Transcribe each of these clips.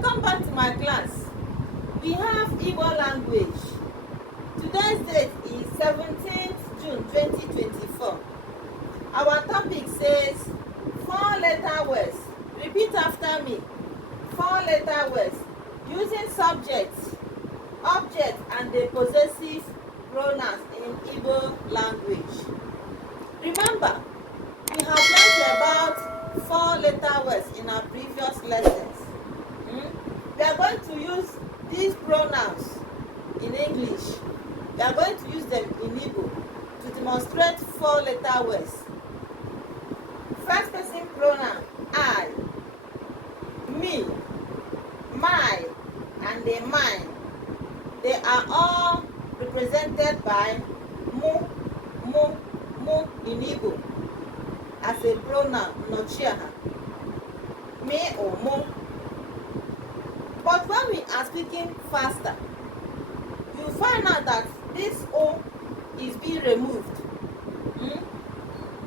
Welcome back to my class. We have Igbo language. Today's date is 17th June 2024. Our topic says 4-letter words. Repeat after me. 4-letter words using subject, object, and the possessive pronouns in Igbo language. Remember, we have learned about 4-letter words in our previous lessons. We are going to use these pronouns in English. We are going to use them in Igbo to demonstrate 4-letter words. First person pronoun, I, me, my, and the mine. They are all represented by mu, mu, mu in Igbo as a pronoun, nochiaha, me or mu. But when we are speaking faster, you find out that this O is being removed.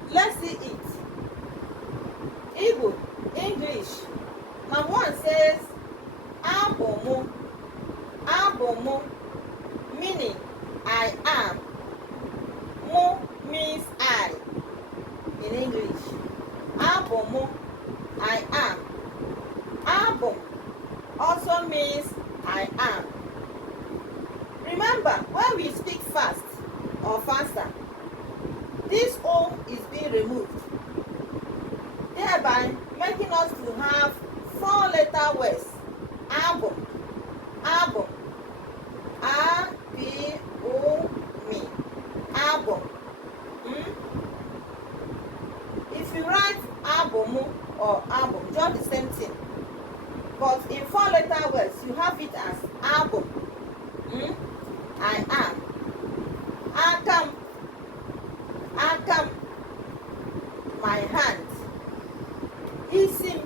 Let's see it. Igbo, English. Number one says abomu, abomu, meaning I am. Mu means I in English. Abomu, I am. Abom also means I am. Remember, when we speak fast or faster, this O is being removed, thereby making us to have 4-letter words. Album, album, A-B-O-M, album. If you write albumu or album, just the same thing. But in 4-letter words, you have it as album. I am. Akam. Akam. My hand. Isi